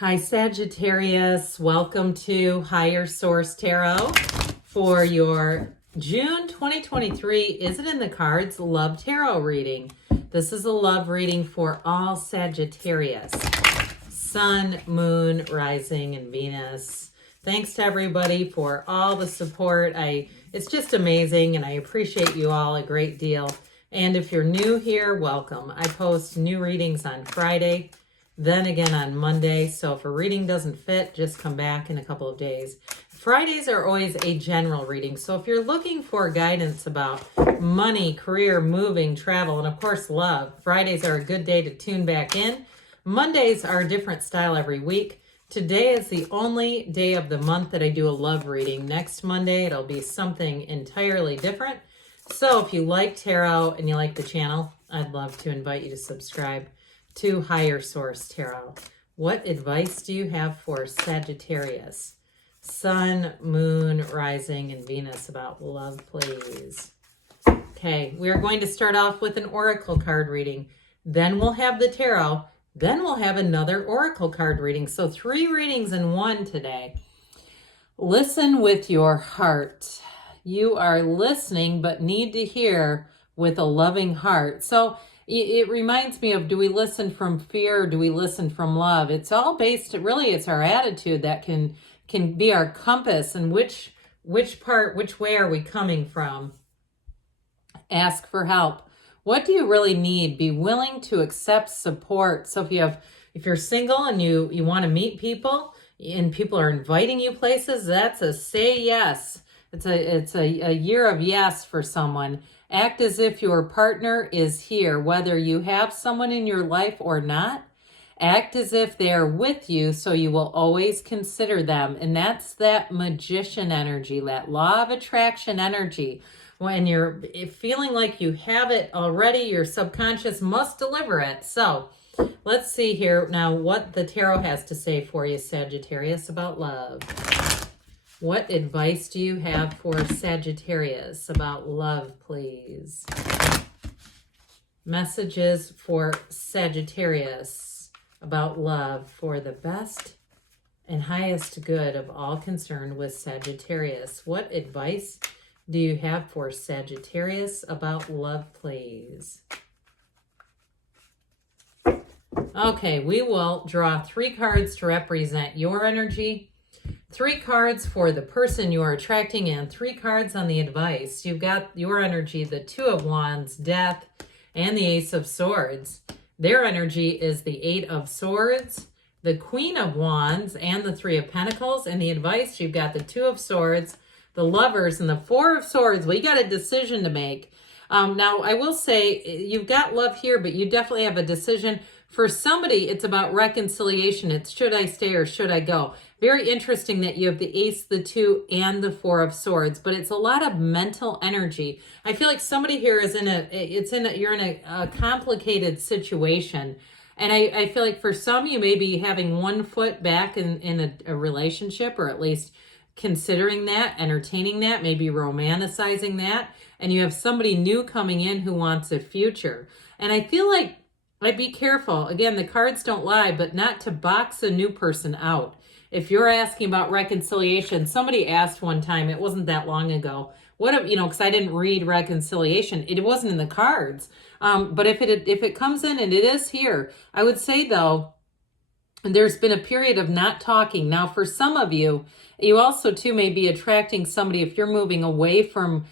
Hi Sagittarius, welcome to Higher Source Tarot for your June 2023 Is It in the Cards Love Tarot reading. This is a love reading for all Sagittarius. Sun, Moon, Rising, and Venus. Thanks to everybody for all the support. It's just amazing and I appreciate you all a great deal. And if you're new here, welcome. I post new readings on Friday, then again on Monday. So if a reading doesn't fit, just come back in a couple of days. Fridays are always a general reading. So if you're looking for guidance about money, career, moving, travel, and of course love, Fridays are a good day to tune back in. Mondays are a different style every week. Today is the only day of the month that I do a love reading. Next Monday, it'll be something entirely different. So if you like tarot and you like the channel, I'd love to invite you to subscribe to Higher Source Tarot. What advice do you have for Sagittarius? Sun, Moon, Rising, and Venus about love, please. Okay, we are going to start off with an oracle card reading. Then we'll have the tarot. Then we'll have another oracle card reading. So 3 readings in one today. Listen with your heart. You are listening but need to hear with a loving heart. So it reminds me of, do we listen from fear or do we listen from love? It's all based, really, it's our attitude that can be our compass, and which way are we coming from? Ask for help. What do you really need? Be willing to accept support. So if you're single and you want to meet people and people are inviting you places, that's a say yes. It's a year of yes for someone. Act as if your partner is here, whether you have someone in your life or not. Act as if they're with you, so you will always consider them. And that's that magician energy, that law of attraction energy. When you're feeling like you have it already, your subconscious must deliver it. So let's see here now what the tarot has to say for you, Sagittarius, about love. What advice do you have for Sagittarius about love, please? Messages for Sagittarius about love for the best and highest good of all concerned with Sagittarius. What advice do you have for Sagittarius about love, please? Okay, we will draw 3 cards to represent your energy, 3 cards for the person you are attracting, and 3 cards on the advice. You've got your energy, the 2 of Wands, Death, and the Ace of Swords. Their energy is the 8 of Swords, the Queen of Wands, and the 3 of Pentacles. And the advice, you've got the 2 of Swords, the Lovers, and the 4 of Swords. Well, you got a decision to make. Now, I will say you've got love here, but you definitely have a decision. For somebody, it's about reconciliation. It's should I stay or should I go? Very interesting that you have the Ace, the 2, and the 4 of Swords, but it's a lot of mental energy. I feel like somebody here is you're in a complicated situation. And I feel like for some, you may be having one foot back in a relationship, or at least considering that, entertaining that, maybe romanticizing that. And you have somebody new coming in who wants a future. And I feel like I'd be careful. Again, the cards don't lie, but not to box a new person out. If you're asking about reconciliation, somebody asked one time, it wasn't that long ago, because I didn't read reconciliation. It wasn't in the cards. But if it comes in and it is here, I would say though, there's been a period of not talking. Now, for some of you, you also too may be attracting somebody if you're moving away from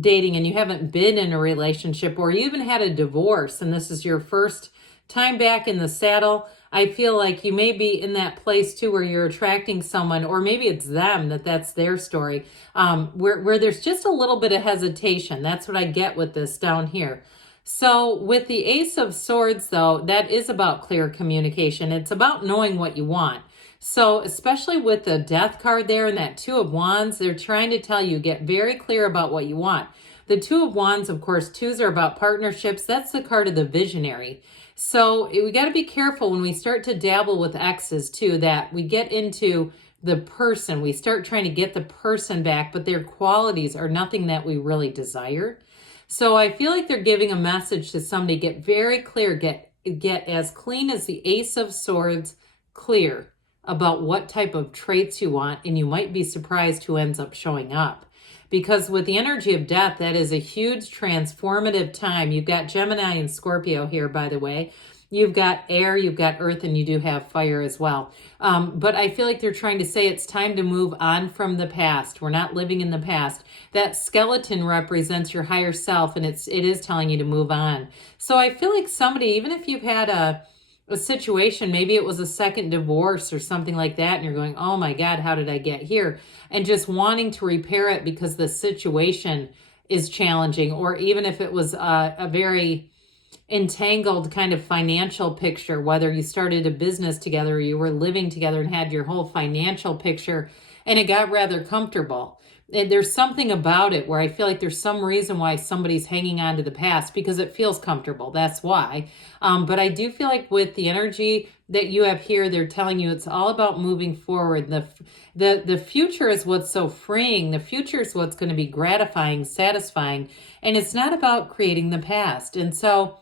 dating and you haven't been in a relationship, or you even had a divorce and this is your first time back in the saddle. I feel like you may be in that place too where you're attracting someone, or maybe it's them, that's their story, where there's just a little bit of hesitation. That's what I get with this down here. So with the Ace of Swords, though, that is about clear communication. It's about knowing what you want. So especially with the Death card there and that 2 of Wands, they're trying to tell you, get very clear about what you want. The 2 of Wands, of course, 2s are about partnerships. That's the card of the visionary. So we got to be careful when we start to dabble with exes too, that we get into the person. We start trying to get the person back, but their qualities are nothing that we really desire. So I feel like they're giving a message to somebody, get very clear, get as clean as the Ace of Swords clear about what type of traits you want, and you might be surprised who ends up showing up. Because with the energy of death, that is a huge transformative time. You've got Gemini and Scorpio here, by the way. You've got air, you've got earth, and you do have fire as well. But I feel like they're trying to say it's time to move on from the past. We're not living in the past. That skeleton represents your higher self, and it is telling you to move on. So I feel like somebody, even if you've had a situation, maybe it was a second divorce or something like that, and you're going, oh my God, how did I get here? And just wanting to repair it because the situation is challenging, or even if it was a very entangled kind of financial picture, whether you started a business together or you were living together and had your whole financial picture and it got rather comfortable. And there's something about it where I feel like there's some reason why somebody's hanging on to the past, because it feels comfortable. That's why. But I do feel like with the energy that you have here, they're telling you it's all about moving forward. The future is what's so freeing. The future is what's going to be gratifying, satisfying. And it's not about creating the past. And so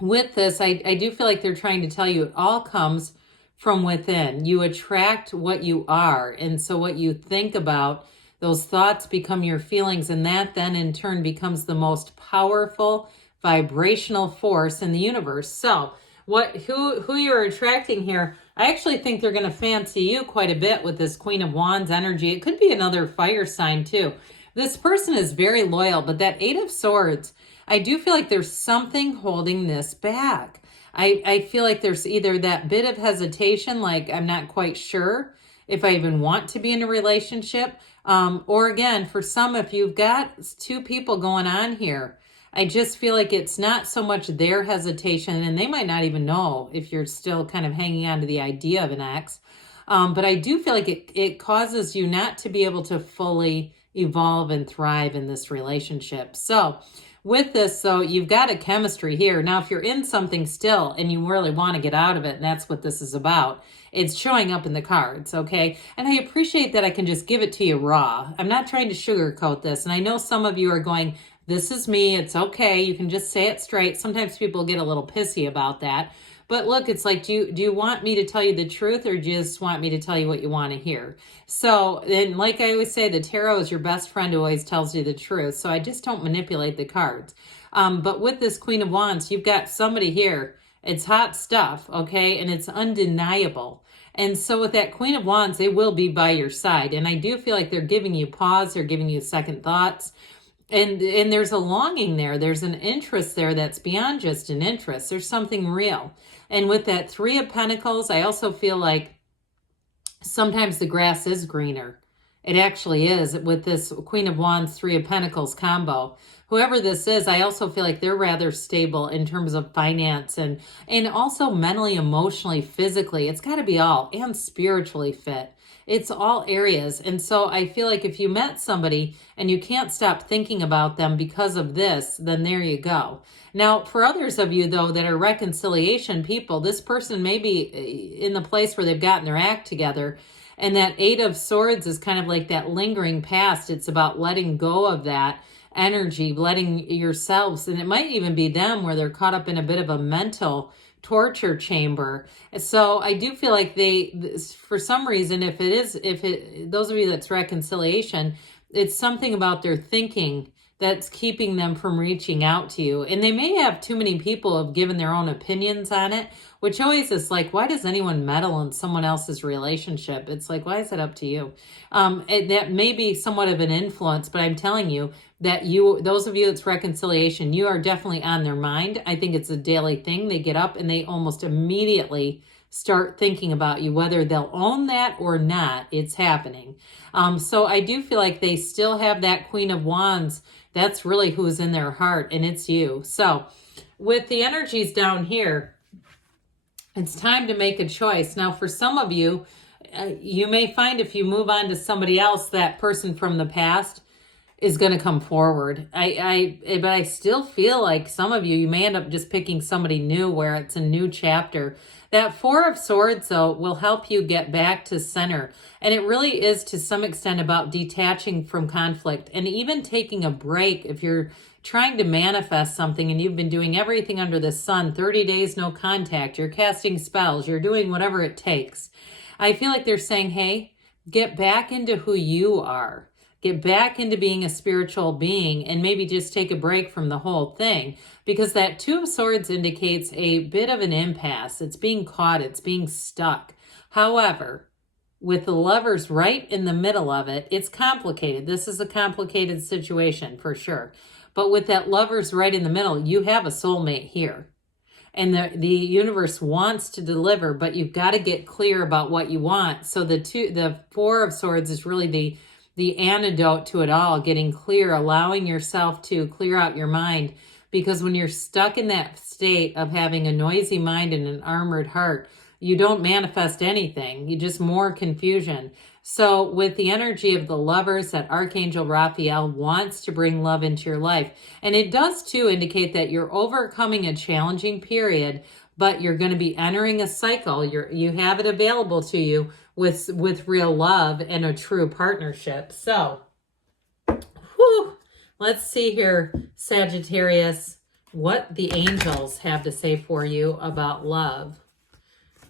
with this, I do feel like they're trying to tell you it all comes from within. You attract what you are. And so what you think about, those thoughts become your feelings, and that then in turn becomes the most powerful vibrational force in the universe. So who you're attracting here, I actually think they're going to fancy you quite a bit with this Queen of Wands energy. It could be another fire sign too. This person is very loyal, but that Eight of Swords, I do feel like there's something holding this back. I feel like there's either that bit of hesitation, like I'm not quite sure if I even want to be in a relationship. Or again, for some, if you've got two people going on here, I just feel like it's not so much their hesitation, and they might not even know if you're still kind of hanging on to the idea of an ex. But I do feel like it causes you not to be able to fully evolve and thrive in this relationship. So with this, though, you've got a chemistry here. Now, if you're in something still and you really want to get out of it, and that's what this is about, it's showing up in the cards, okay? And I appreciate that I can just give it to you raw. I'm not trying to sugarcoat this. And I know some of you are going, this is me. It's okay. You can just say it straight. Sometimes people get a little pissy about that. But look, it's like, do you want me to tell you the truth, or do you just want me to tell you what you want to hear? So, and like I always say, the tarot is your best friend who always tells you the truth. So I just don't manipulate the cards. But with this Queen of Wands, you've got somebody here. It's hot stuff, okay? And it's undeniable. And so with that Queen of Wands, they will be by your side. And I do feel like they're giving you pause. They're giving you second thoughts. And there's a longing there. There's an interest there that's beyond just an interest. There's something real. And with that Three of Pentacles, I also feel like sometimes the grass is greener. It actually is with this Queen of Wands, Three of Pentacles combo. Whoever this is, I also feel like they're rather stable in terms of finance and also mentally, emotionally, physically. It's got to be all, and spiritually fit. It's all areas. And so I feel like if you met somebody and you can't stop thinking about them because of this, then there you go. Now, for others of you, though, that are reconciliation people, this person may be in the place where they've gotten their act together. And that Eight of Swords is kind of like that lingering past. It's about letting go of that energy, letting yourselves, and it might even be them where they're caught up in a bit of a mental torture chamber. So I do feel like for some reason, those of you that's reconciliation, it's something about their thinking that's keeping them from reaching out to you. And they may have too many people have given their own opinions on it, which always is like, why does anyone meddle in someone else's relationship? It's like, why is it up to you? That may be somewhat of an influence, but I'm telling you that those of you that's reconciliation, you are definitely on their mind. I think it's a daily thing. They get up and they almost immediately start thinking about you, whether they'll own that or not, it's happening. So I do feel like they still have that Queen of Wands. That's really who's in their heart, and it's you. So with the energies down here, it's time to make a choice. Now, for some of you, you may find if you move on to somebody else, that person from the past, is going to come forward. But I still feel like some of you may end up just picking somebody new where it's a new chapter. That Four of Swords, though, will help you get back to center. And it really is to some extent about detaching from conflict and even taking a break. If you're trying to manifest something and you've been doing everything under the sun, 30 days, no contact, you're casting spells, you're doing whatever it takes. I feel like they're saying, hey, get back into who you are. Get back into being a spiritual being and maybe just take a break from the whole thing, because that Two of Swords indicates a bit of an impasse. It's being caught. It's being stuck. However, with the Lovers right in the middle of it, it's complicated. This is a complicated situation for sure. But with that Lovers right in the middle, you have a soulmate here. And the universe wants to deliver, but you've got to get clear about what you want. So the Four of Swords is really the antidote to it all, getting clear, allowing yourself to clear out your mind. Because when you're stuck in that state of having a noisy mind and an armored heart, you don't manifest anything. You just more confusion. So with the energy of the Lovers, that Archangel Raphael wants to bring love into your life. And it does too indicate that you're overcoming a challenging period, but you're going to be entering a cycle. You have it available to you with real love and a true partnership. So, let's see here, Sagittarius, what the angels have to say for you about love.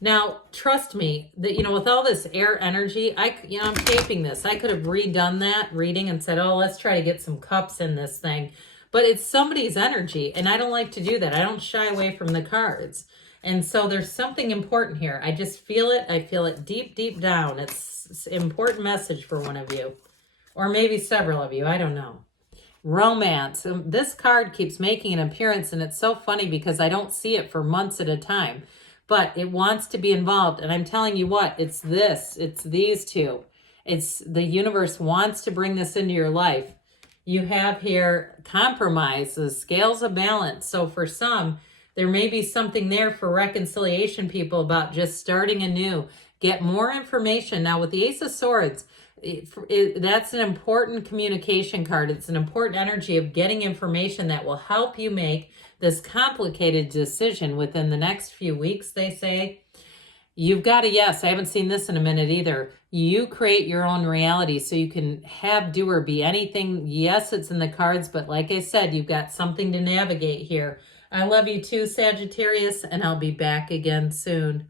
Now, trust me that, with all this air energy, I'm taping this. I could have redone that reading and said, oh, let's try to get some cups in this thing. But it's somebody's energy, and I don't like to do that. I don't shy away from the cards. And so there's something important here. I just feel it. I feel it deep, deep down. It's an important message for one of you, or maybe several of you. I don't know. Romance. This card keeps making an appearance, and it's so funny because I don't see it for months at a time. But it wants to be involved. And I'm telling you what, it's this. It's these two. It's the universe wants to bring this into your life. You have here compromise, the scales of balance. So for some, there may be something there for reconciliation, people, about just starting anew. Get more information. Now with the Ace of Swords, that's an important communication card. It's an important energy of getting information that will help you make this complicated decision within the next few weeks, they say. You've got a yes. I haven't seen this in a minute either. You create your own reality, so you can have, do, or be anything. Yes, it's in the cards, but like I said, you've got something to navigate here. I love you too, Sagittarius, and I'll be back again soon.